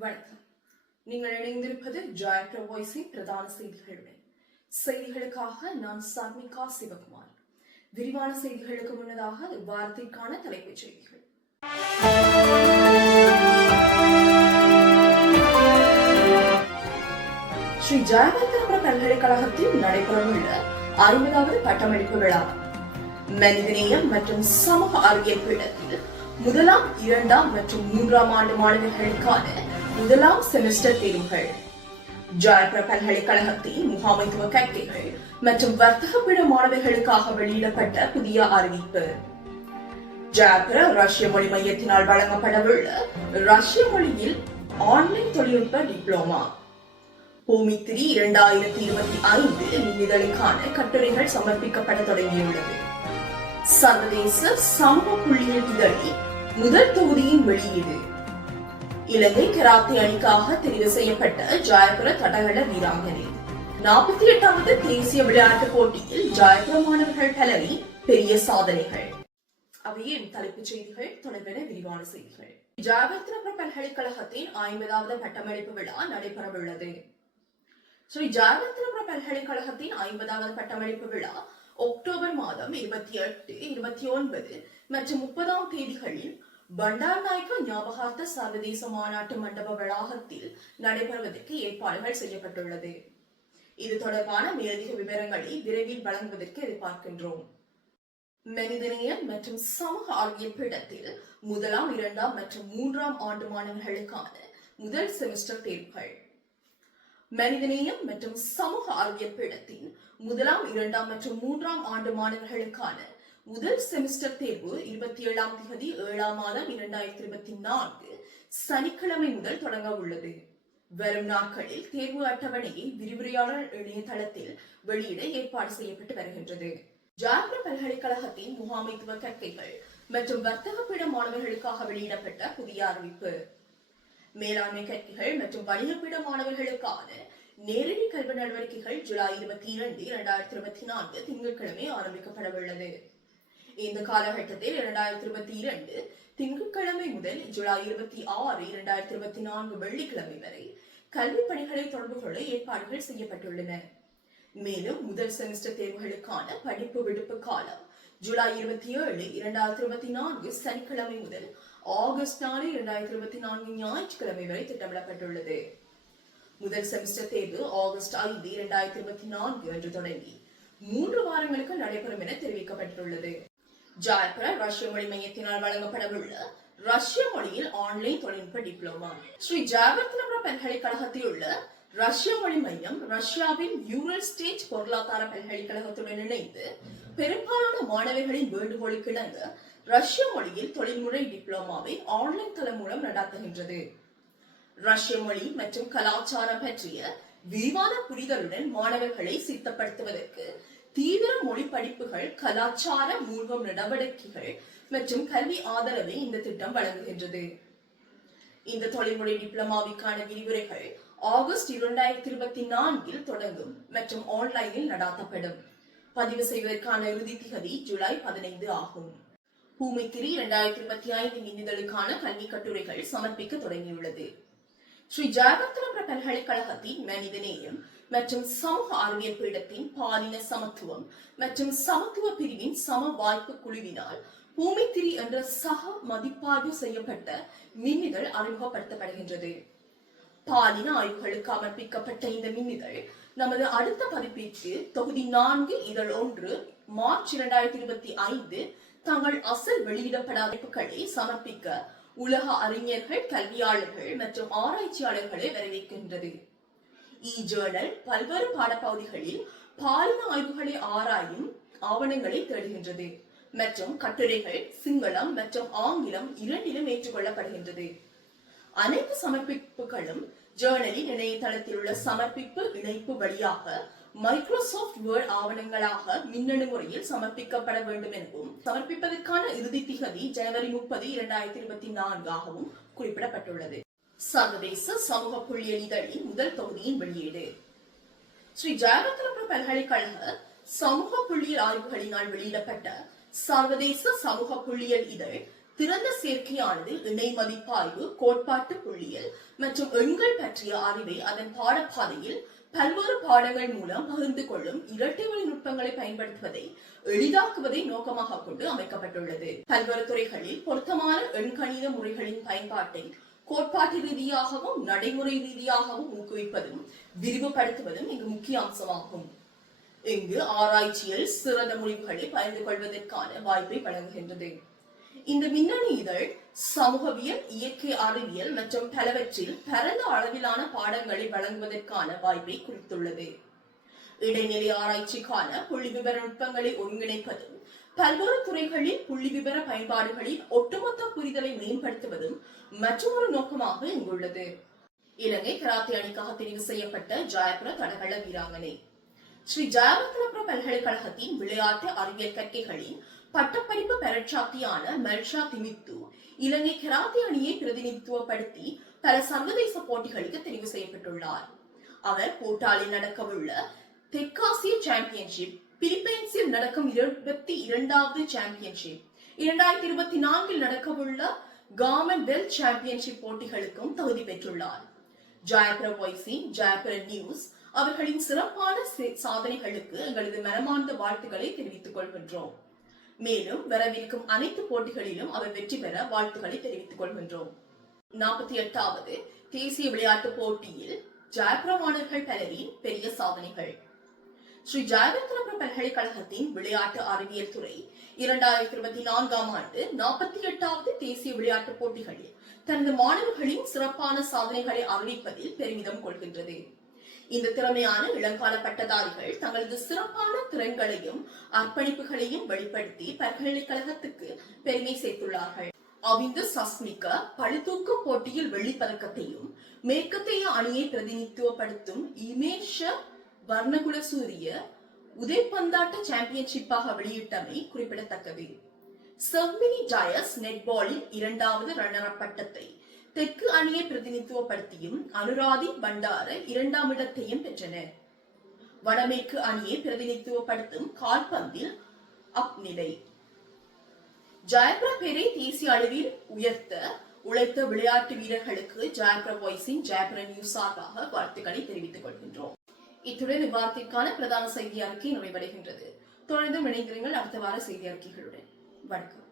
வணக்கம். நீங்கள் இணைந்திருப்பது ஜாயப்ர வாய்ஸின் பிரதான செய்திகளுடன். செய்திகளுக்காக நான் சார்மிகா சிவகுமார். விரிவான செய்திகளுக்கு முன்னதாக வாரத்திற்கான தலைப்புச் செய்திகள். ஸ்ரீ ஜெயவர்தனபுர பல்கலைக்கழகத்தில் நடைபெறவுள்ள அறுபதாவது பட்டமளிப்பு விழா. மனிதநேயம் மற்றும் சமூக அறிவியல் பீடத்தில் முதலாம் இரண்டாம் மற்றும் மூன்றாம் ஆண்டு மாணவர்களுக்கான முதலாம் செமஸ்டர் தேர்வுகள். ஜாயபுர பல்கலைக்கழகத்தின் முகாமைத்துவ கட்டைகள் மற்றும் வர்த்தக பீட மாணவர்களுக்காக வெளியிடப்பட்ட புதிய அறிவிப்பு. ஜாயபுர ரஷ்ய மொழி மையத்தினால் வழங்கப்படவுள்ள ரஷ்ய மொழியில் ஆன்லைன் தொழில்நுட்ப டிப்ளோமா. பூமித்திரி இரண்டாயிரத்தி இருபத்தி ஐந்து நிதிதலுக்கான கட்டுரைகள் சமர்ப்பிக்கப்பட தொடங்கியுள்ளது. சர்வதேச சமூக புள்ளியியல் இதழில் முதல் தொகுதியின் வெளியீடு. இலங்கை கராத்தே அணிக்காக தெரிவு செய்யப்பட்ட ஜாயபுர தடகள வீராங்கனை. நாற்பத்தி எட்டாவது தேசிய விளையாட்டுப் போட்டியில் ஜாயபுர மாணவர்கள் பலரின் பெரிய சாதனைகள். அவையின் தலைப்புச் செய்திகள். தொடர்பென விரிவான செய்திகள். ஜாயவர்த்தனபுர பல்கலைக்கழகத்தின் ஐம்பதாவது பட்டமளிப்பு விழா நடைபெறவுள்ளது. ஸ்ரீ ஜாயமந்திரபுர பல்கலைக்கழகத்தின் ஐம்பதாவது பட்டமளிப்பு விழா அக்டோபர் மாதம் இருபத்தி எட்டு இருபத்தி ஒன்பது மற்றும் முப்பதாம் தேதிகளில் பண்டார் பண்டார்நாயக்க ஞாபகார்த்த சர்வதேச மாநாட்டு மண்டப வளாகத்தில் நடைபெறுவதற்கு ஏற்பாடுகள் செய்யப்பட்டுள்ளது. இது தொடர்பான மேலதிக விவரங்களை விரைவில் வழங்குவதற்கு எதிர்பார்க்கின்றோம். மனிதநேயம் மற்றும் சமூக ஆகிய பீடத்தில் முதலாம் இரண்டாம் மற்றும் மூன்றாம் ஆண்டு மாணவர்களுக்கான முதல் செமஸ்டர் தேர்வுகள். மனிதநேயம் மற்றும் சமூக அறிவியல் பீடத்தின் முதலாம் இரண்டாம் மற்றும் மூன்றாம் ஆண்டு மாணவர்களுக்கான முதல் செமஸ்டர் தேர்வு இருபத்தி ஏழாம் தேதி ஏழாம் மாதம் இரண்டாயிரத்தி இருபத்தி நான்கு சனிக்கிழமை முதல் தொடங்க உள்ளது. வரும் நாட்களில் தேர்வு அட்டவணையை விரிவுரையாளர் இணையதளத்தில் வெளியிட ஏற்பாடு செய்யப்பட்டு வருகின்றது. ஜார்க்கண்ட் பல்கலைக்கழகத்தின் முகாமைத்துவ கற்கைகள் மற்றும் வர்த்தக பீட மாணவர்களுக்காக வெளியிடப்பட்ட புதிய அறிவிப்பு. மேலாண்மை கல்விகள் மற்றும் வணிகப்பீட மாணவர்களுக்கான நேரடி கல்வி நடவடிக்கைகள் ஜூலை இருபத்தி இரண்டு இரண்டாயிரத்தி இருபத்தி நான்கு திங்கட்கிழமை ஆரம்பிக்கப்படவுள்ளது. இந்த காலகட்டத்தில் இரண்டாயிரத்தி இருபத்தி இரண்டு திங்கட்கிழமை முதல் ஜூலை இருபத்தி ஆறு இரண்டாயிரத்தி இருபத்தி நான்கு வெள்ளிக்கிழமை வரை கல்வி பணிகளை தொடர்பு கொள்ள ஏற்பாடுகள் செய்யப்பட்டுள்ளன. மேலும் முதல் செமஸ்டர் தேர்வுகளுக்கான படிப்பு விடுப்பு காலம் ஜூலை இருபத்தி ஏழு இரண்டாயிரத்தி இருபத்தி நான்கு சனிக்கிழமை முதல் ஆகஸ்ட் நாலு இரண்டாயிரத்தி இருபத்தி நான்கு ஞாயிற்றுக்கிழமை வரை திட்டமிடப்பட்டுள்ளது. முதல் செமஸ்டர் தேர்வு ஆகஸ்ட் ஐந்து இரண்டாயிரத்தி இருபத்தி நான்கு என்று தொடங்கி மூன்று வாரங்களுக்கு நடைபெறும் என தெரிவிக்கப்பட்டுள்ளது. ஜாய்புர ரஷ்ய மொழி மையத்தினால் வழங்கப்படவுள்ள ரஷ்ய மொழியில் ஆன்லைன் தொழில்நுட்ப டிப்ளோமா. ஸ்ரீ ஜாவர்த்தனபுர பல்கலைக்கழகத்தில் உள்ள ரஷ்ய மொழி மையம் ரஷ்யாவின் யூரல் ஸ்டேட் பொருளாதார பல்கலைக்கழகத்துடன் இணைந்து பெரும்பாலான மாணவர்களின் வேண்டுகோளுக்கு இணங்க ரஷ்ய மொழியில் தொழில்முறை டிப்ளோமாவை ஆன்லைன் தளம் மூலம் நடாத்துகின்றது. ரஷ்ய மொழி மற்றும் கலாச்சாரம் பற்றிய விரிவான புரிதலுடன் மாணவர்களை சித்தப்படுத்துவதற்கு தீவிர மொழி படிப்புகள் கலாச்சார மூழ்கும் நடவடிக்கைகள் மற்றும் கல்வி ஆதரவை இந்த திட்டம் வழங்குகின்றது. இந்த தொழில்முறை டிப்ளமாவிற்கான விரிவுரைகள் ஆகஸ்ட் இரண்டாயிரத்தி இருபத்தி நான்கில் தொடங்கும் மற்றும் ஆன்லைனில் நடாத்தப்படும். பதிவு செய்வதற்கான இறுதி திகதி ஜூலை பதினைந்து ஆகும். பூமித்திரி இரண்டாயிரத்தி இருபத்தி ஐந்து மின்னிதழுக்கான கல்வி கட்டுரைகள் சமர்ப்பிக்க தொடங்கியுள்ளது. ஸ்ரீ ஜெயவர்த்தனபுர பல்கலைக்கழகத்தின் மனிதநேயம் மற்றும் சமூக அறிவியல் பீடத்தின் பாலின சமத்துவம் மற்றும் சமத்துவ பிரிவின் சம வாய்ப்பு குழுவினால் பூமித்திரி என்ற சக மதிப்பாய்வு செய்யப்பட்ட மின்னிதழ் அறிமுகப்படுத்தப்படுகின்றது. பாலின ஆய்வுகளுக்கு அமர்ப்பிக்கப்பட்ட இந்த மின்னிதழ் நமது அடுத்த பதிப்பிற்கு தொகுதி நான்கு இதழ் ஒன்று மார்ச் இரண்டாயிரத்தி இருபத்தி ஐந்து தங்கள் அசல் வெளியிடப்படாத அறிவிப்புகளை சமர்ப்பிக்க உலக அறிஞர்கள் கல்வியாளர்கள் மற்றும் ஆராய்ச்சியாளர்களை வரவேற்கின்றது. E இ ஜேர்னல் பல்வேறு பாடப்பகுதிகளில் பாலின ஆய்வுகளை ஆராயும் ஆவணங்களை தேடுகின்றது மற்றும் கட்டுரைகள் சிங்களம் மற்றும் ஆங்கிலம் இரண்டிலும் ஏற்றுக்கொள்ளப்படுகின்றது. அனைத்து சமர்ப்பிப்புகளும் ஜேர்னலின் இணையதளத்தில் உள்ள சமர்ப்பிப்பு இணைப்பு வழியாக மைக்ரோசாஃப்ட் வேர்ட் ஆவணங்களாக மின்னணு முறையில் சமர்ப்பிக்கப்பட வேண்டும் எனவும் சமர்ப்பிப்பதற்கான இறுதி திகதி ஜனவரி முப்பது இரண்டாயிரத்தி இருபத்தி நான்காகவும் குறிப்பிடப்பட்டுள்ளது. சர்வதேச சமூக புள்ளியல் இதழின் முதல் தொகுதியின் வெளியீடு. ஸ்ரீ ஜெயரத்னபுர பல்கலைக்கழக சமூக புள்ளியல் ஆய்வுகளினால் வெளியிடப்பட்ட சர்வதேச சமூக புள்ளியல் இதழ் திறந்த சேர்க்கையானது இணை மதிப்பாய்வு கோட்பாட்டு புள்ளியல் மற்றும் எண்கள் பற்றிய அறிவை அதன் பாடப்பாதையில் பல்வேறு பாடங்கள் மூலம் பகிர்ந்து கொள்ளும் இரட்டை வழி நுட்பங்களை பயன்படுத்துவதை எளிதாக்குவதை நோக்கமாக கொண்டு அமைக்கப்பட்டுள்ளது. பல்வேறு துறைகளில் பொருத்தமான எண்கணித முறைகளின் பயன்பாட்டை கோட்பாட்டு ரீதியாகவும் நடைமுறை ரீதியாகவும் ஊக்குவிப்பதும் விரிவுபடுத்துவதும் இங்கு முக்கிய அம்சமாகும். இங்கு ஆராய்ச்சியில் சிறந்த முடிவுகளை பகிர்ந்து கொள்வதற்கான வாய்ப்பை வழங்குகின்றது. இந்த மின்னணு இதழ் சமூகவியல் இயற்கை அறிவியல் மற்றும் பலவற்றில் பரந்த அளவிலான பாடங்களை வழங்குவதற்கான வாய்ப்பை குறித்துள்ளது இடைநிலை ஆராய்ச்சிக்கான புள்ளி விவர நுட்பங்களை ஒருங்கிணைப்பதும் பல்வேறு துறைகளில் புள்ளி விவர பயன்பாடுகளில் ஒட்டுமொத்த புரிதலை மேம்படுத்துவதும் மற்றொரு நோக்கமாக இங்குள்ளது. இலங்கை கராத்தே அணிக்காக தெரிவு செய்யப்பட்ட ஜாயபுர தடகள வீராங்கனை. ஸ்ரீ ஜெயரத்னபுர பல்கலைக்கழகத்தின் விளையாட்டு அறிவியல் கற்கைகளின் பட்டப்படிப்பு பெறச்சாத்தியான மெர்ஷா திமித்து இலங்கை கராத்தே அணியை பிரதிநிதித்துவப்படுத்தி பல சர்வதேச போட்டிகளுக்கு தெரிவு செய்யப்பட்டுள்ளார். அவர் போட்டாளில் நடக்கவுள்ள தெற்காசிய சாம்பியன்ஷிப் பிலிப்பைன்ஸில் நடக்கும் இருபத்தி இரண்டாவது சாம்பியன்ஷிப் இரண்டாயிரத்தி இருபத்தி நான்கில் நடக்கவுள்ள கார்மெண்ட் வெல்த் சாம்பியன்ஷிப் போட்டிகளுக்கும் தகுதி பெற்றுள்ளார். ஜாயபுர வாய்ஸின் ஜாயபுர நியூஸ் அவர்களின் சிறப்பான சாதனைகளுக்கு எங்களது மனமார்ந்த வாழ்த்துக்களை தெரிவித்துக் கொள்கின்றோம். மேலும் வரவிருக்கும் அனைத்து போட்டிகளிலும் அவர் வெற்றி பெற வாழ்த்துக்களை தெரிவித்துக் கொள்கின்றோம். நாற்பத்தி எட்டாவது தேசிய விளையாட்டுப் போட்டியில் ஜாயபுர மாணவர்கள் பலரின் பெரிய சாதனைகள். ஸ்ரீ ஜெயரத்னபுர பல்கலைக்கழகத்தின் விளையாட்டு அறிவியல் துறை இரண்டாயிரத்தி இருபத்தி நான்காம் ஆண்டு நாற்பத்தி எட்டாவது தேசிய விளையாட்டுப் போட்டிகளில் தனது மாணவர்களின் சிறப்பான சாதனைகளை அறிவிப்பதில் பெருமிதம் கொள்கின்றது. இந்த திறமையான இளங்கால பட்டதாரிகள் தங்களது சிறப்பான திறன்களையும் அர்ப்பணிப்புகளையும் வெளிப்படுத்தி பல்கலைக்கழகத்துக்கு பெருமை சேர்த்துள்ளார்கள். அவிந்து சஸ்மிக பளுதூக்கும் போட்டியில் வெள்ளிப் பதக்கத்தையும் மேற்கத்தைய அணியை பிரதிநிதித்துவப்படுத்தும் இமேஷ வர்ணகுல சூரிய உதைப்பந்தாட்ட சாம்பியன்ஷிப்பாக வெளியிட்டமை குறிப்பிடத்தக்கது. செவ்மினி ஜாயஸ் நெட்பாலில் இரண்டாவது ரன்னர் பட்டத்தை தெற்கு அணியை பிரதிநிதித்துவப்படுத்தியும் அனுராதி பண்டார இரண்டாம் இடத்தையும் பெற்றனர். வடமேற்கு அணியை பிரதிநிதித்துவப்படுத்தும் கால்பந்தில் அப் நிலை ஜெயபுர தேசிய அளவில் உயர்த்த உழைத்த விளையாட்டு வீரர்களுக்கு ஜெயபுர வாய்ஸின் ஜெயபுர நியூஸ் சார்பாக வாழ்த்துக்களை தெரிவித்துக் கொள்கின்றோம். இத்துடன் இவ்வாரத்திற்கான பிரதான செய்தி அறிக்கை நிறைவடைகின்றது. தொடர்ந்து இணைந்திருங்கள் அடுத்த வார செய்தி அறிக்கைகளுடன். வணக்கம்.